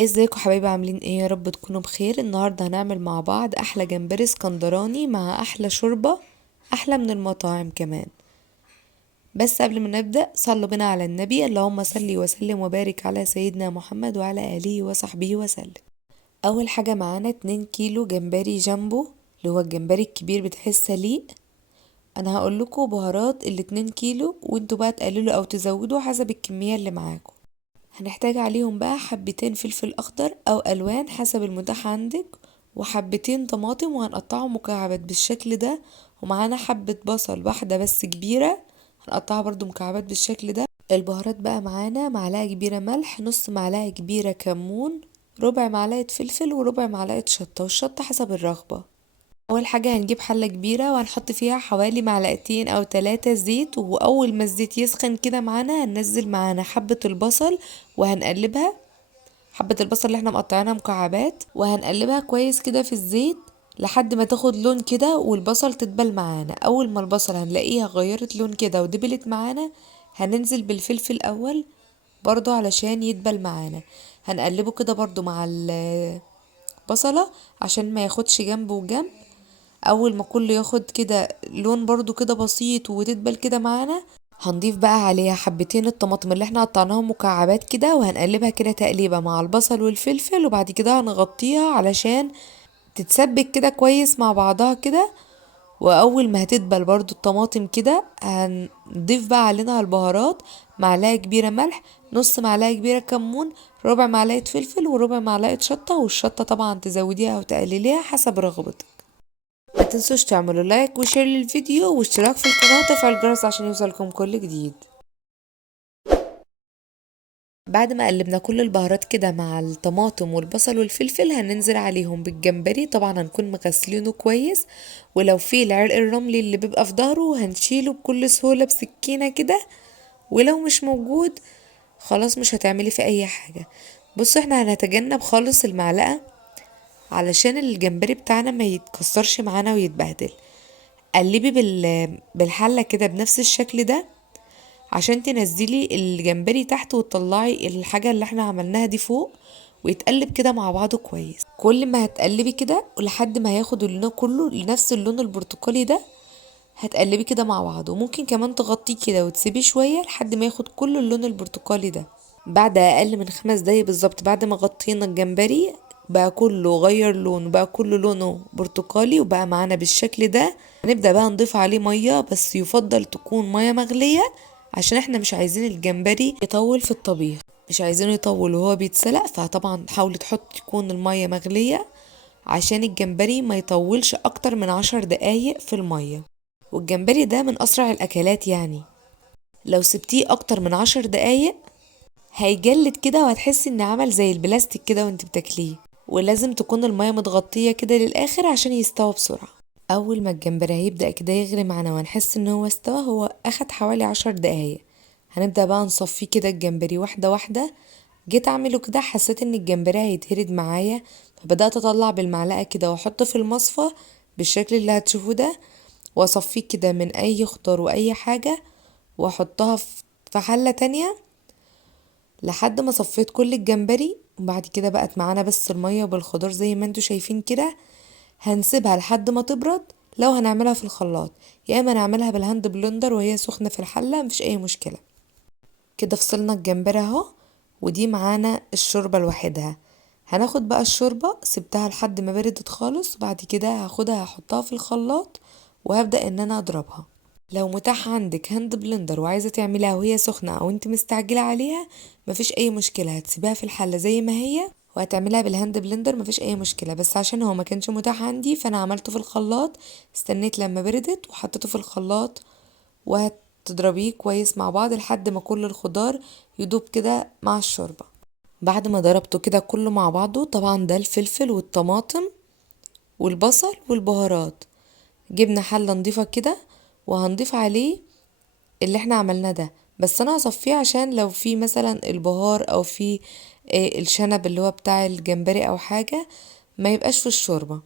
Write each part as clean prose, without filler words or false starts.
ازيكم حبايبي، عاملين ايه؟ يا رب تكونوا بخير. النهارده هنعمل مع بعض احلى جمبري اسكندراني مع احلى شوربه، احلى من المطاعم كمان. بس قبل ما نبدا صلوا بنا على النبي، اللهم صل وسلم وبارك على سيدنا محمد وعلى اله وصحبه وسلم. اول حاجه معانا 2 كيلو جمبري جامبو، اللي هو الجمبري الكبير بتاع السليق. انا هقول لكم بهارات ال2 كيلو، وانتوا بقى تقللوا او تزودوا حسب الكميه اللي معاكم. هنحتاج عليهم بقى حبتين فلفل اخضر او الوان حسب المتاح عندك، وحبتين طماطم وهنقطعهم مكعبات بالشكل ده. ومعانا حبة بصل واحدة بس كبيرة، هنقطعها برضو مكعبات بالشكل ده. البهارات بقى معانا معلقة كبيرة ملح، نص معلقة كبيرة كمون، ربع معلقة فلفل، وربع معلقة شطة، والشطة حسب الرغبة. اول حاجة هنجيب حلة كبيرة وهنحط فيها حوالي معلقتين او 3 زيت، واول ما الزيت يسخن كده معانا هننزل معانا حبة البصل وهنقلبها. حبة البصل اللي احنا مقطعينها مكعبات، وهنقلبها كويس كده في الزيت لحد ما تاخد لون كده والبصل تدبل معانا. اول ما البصل هنلاقيها غيرت لون كده ودبلت معانا، هننزل بالفلفل الاول برضو علشان يدبل معانا. هنقلبه كده برضو مع البصلة عشان ما ياخدش جنب وجنب. اول ما كله ياخد كده لون برضو كده بسيط وتدبل كده معانا، هنضيف بقى عليها حبتين الطماطم اللي احنا قطعناهم مكعبات كده، وهنقلبها كده تقليبة مع البصل والفلفل، وبعد كده هنغطيها علشان تتسبك كده كويس مع بعضها كده. واول ما هتدبل برضو الطماطم كده هنضيف بقى علينا البهارات: معلقة كبيرة ملح، نص معلقة كبيرة كمون، ربع معلقة فلفل، وربع معلقة شطة. والشطة طبعا تزوديها او تقلليها حسب رغبتك. ما تنسوش تعملوا لايك وشير للفيديو واشتراك في القناة وتفعل الجرس عشان يوصلكم كل جديد. بعد ما قلبنا كل البهارات كده مع الطماطم والبصل والفلفل، هننزل عليهم بالجمبري. طبعا هنكون مغسلينه كويس، ولو في العرق الرملي اللي بيبقى في ظهره هنشيله بكل سهولة بسكينة كده. ولو مش موجود خلاص مش هتعملي في اي حاجة. بصوا احنا هنتجنب خالص المعلقة علشان الجمبري بتاعنا ما يتكسرش معانا ويتبهدل. قلبي بالحلة كده بنفس الشكل ده عشان تنزلي الجمبري تحت وتطلعي الحاجة اللي احنا عملناها دي فوق، ويتقلب كده مع بعضه كويس. كل ما هتقلبي كده لحد ما هياخد اللون كله لنفس اللون البرتقالي ده، هتقلبي كده مع بعضه. وممكن كمان تغطيه كده وتسيبيه شوية لحد ما ياخد كل اللون البرتقالي ده. بعد اقل من 5 دقايق بالظبط بعد ما غطينا الجمبري بقى كله غير لون، بقى كله لونه برتقالي وبقى معانا بالشكل ده. هنبدأ بقى نضيف عليه مية، بس يفضل تكون مية مغلية عشان احنا مش عايزين الجمبري يطول في الطبيخ، مش عايزينه يطول وهو بيتسلق. فطبعا حاولي تكون المية مغلية عشان الجمبري ما يطولش اكتر من 10 دقايق في المية. والجمبري ده من اسرع الاكلات يعني، لو سبتيه اكتر من 10 دقايق هيجلد كده وهتحسي ان عمل زي البلاستيك كده وانت بتاكليه. ولازم تكون المية متغطية كده للآخر عشان يستوى بسرعة. أول ما الجمبري هيبدأ كده يغلي معانا وهنحس ان هو استوى، هو أخد حوالي 10 دقايق، هنبدأ بقى نصفيه كده الجمبري واحدة واحدة. جيت أعمله كده حسيت ان الجمبري هيتهرد معايا، فبدأت أطلع بالمعلقة كده وأحطه في المصفى بالشكل اللي هتشوفوه ده، وأصفيه كده من أي خضار وأي حاجة، وأحطها في حلة تانية لحد ما صفيت كل الجمبري. وبعد كده بقت معانا بس المية بالخضار زي ما انتوا شايفين كده. هنسيبها لحد ما تبرد، لو هنعملها في الخلاط يا اما نعملها بالهاند بلندر وهي سخنة في الحلة مفيش اي مشكلة. كده فصلنا الجمبري اهو، ودي معانا الشوربة لوحدها. هناخد بقى الشوربة سبتها لحد ما بردت خالص، وبعد كده هاخدها هحطها في الخلاط وهبدأ ان انا اضربها. لو متاح عندك هاند بلندر وعايزة تعمليها وهي سخنة او انت مستعجلة عليها، مفيش اي مشكلة، هتسيبها في الحلة زي ما هي وهتعملها بالهاند بلندر مفيش اي مشكلة. بس عشان هو ما كانش متاح عندي فانا عملته في الخلاط، استنيت لما بردت وحطيته في الخلاط، وهتضربيه كويس مع بعض لحد ما كل الخضار يدوب كده مع الشوربة. بعد ما ضربته كده كله مع بعضه، طبعا ده الفلفل والطماطم والبصل والبهارات، جبنا حلة نضيفة كده وهنضيف عليه اللي احنا عملناه ده. بس انا هصفيه عشان لو في مثلا البهار او في الشنب اللي هو بتاع الجمبري او حاجة ما يبقاش في الشوربة.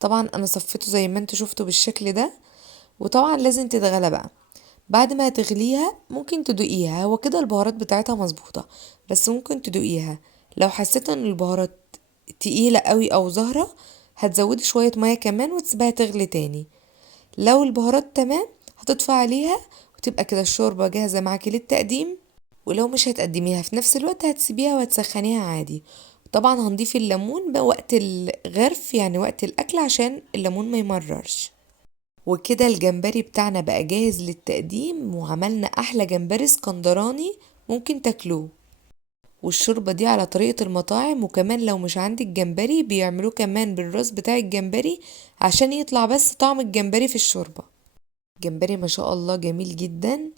طبعا انا صفيته زي ما انتوا شفتوا بالشكل ده. وطبعا لازم تتغلى بقى. بعد ما هتغليها ممكن تدوقيها، هو كده البهارات بتاعتها مظبوطة، بس ممكن تدوقيها لو حسيت ان البهارات تقيلة قوي او زهرة هتزودي شوية مية كمان وتسيبها تغلي تاني. لو البهارات تمام هتطفي عليها وتبقى كده الشوربة جاهزة معاكي للتقديم. ولو مش هتقدميها في نفس الوقت هتسيبيها وتسخنيها عادي. طبعا هنضيف الليمون بقى وقت الغرف، يعني وقت الاكل، عشان الليمون ما يمررش. وكده الجمبري بتاعنا بقى جاهز للتقديم، وعملنا احلى جمبري اسكندراني ممكن تاكلوه. والشوربة دي على طريقة المطاعم، وكمان لو مش عندك جمبري بيعملوه كمان بالراس بتاع الجمبري عشان يطلع بس طعم الجمبري في الشوربة. جمبري ما شاء الله جميل جدا،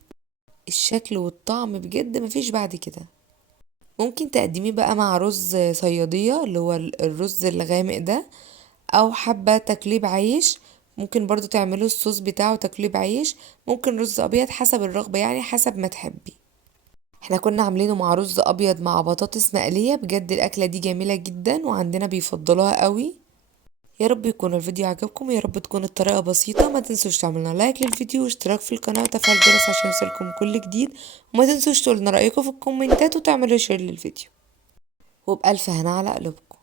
الشكل والطعم بجد مفيش بعد كده. ممكن تقدميه بقى مع رز صيادية اللي هو الرز الغامق ده، او حابة تقليب عيش ممكن برضو تعملوا الصوص بتاعه تقليب عيش. ممكن رز ابيض حسب الرغبة، يعني حسب ما تحبي. احنا كنا عاملينه مع رز ابيض مع بطاطس مقلية، بجد الاكلة دي جميلة جدا وعندنا بيفضلوها قوي. يا رب يكون الفيديو عجبكم، يا رب تكون الطريقة بسيطة. ما تنسوش تعملنا لايك للفيديو واشتراك في القناة وتفعيل الجرس عشان يوصلكم كل جديد. وما تنسوش تقولنا رأيكم في الكومنتات وتعملوا شير للفيديو. وبألف هنا على قلوبكم.